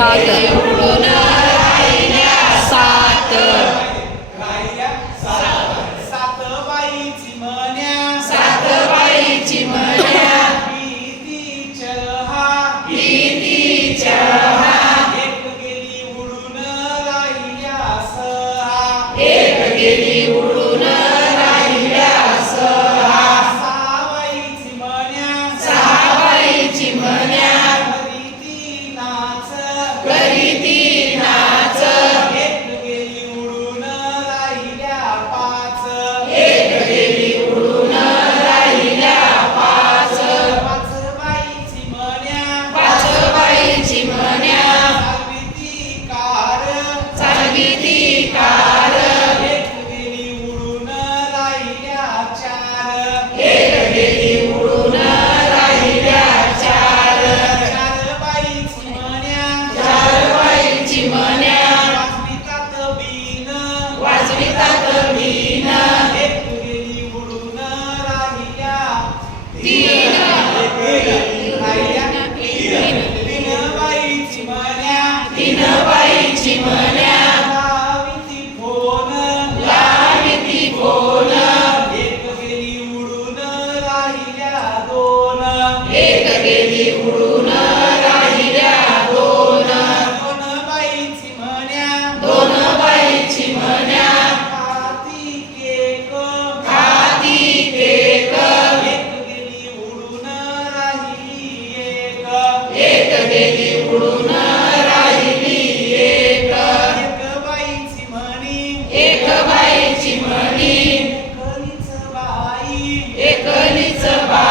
Saga. एक गेली उडून राहिल्या दोन. दोन बाईची म्हण्या. दोन बाईची म्हण्या. खाती केक खाती केक एक. गेली उडून राहिली एक. एक गेली उडून राहिली एक. एक बाईची म्हणी. एक बाईची म्हणी. एकलीच बाई. एकलीच बाई.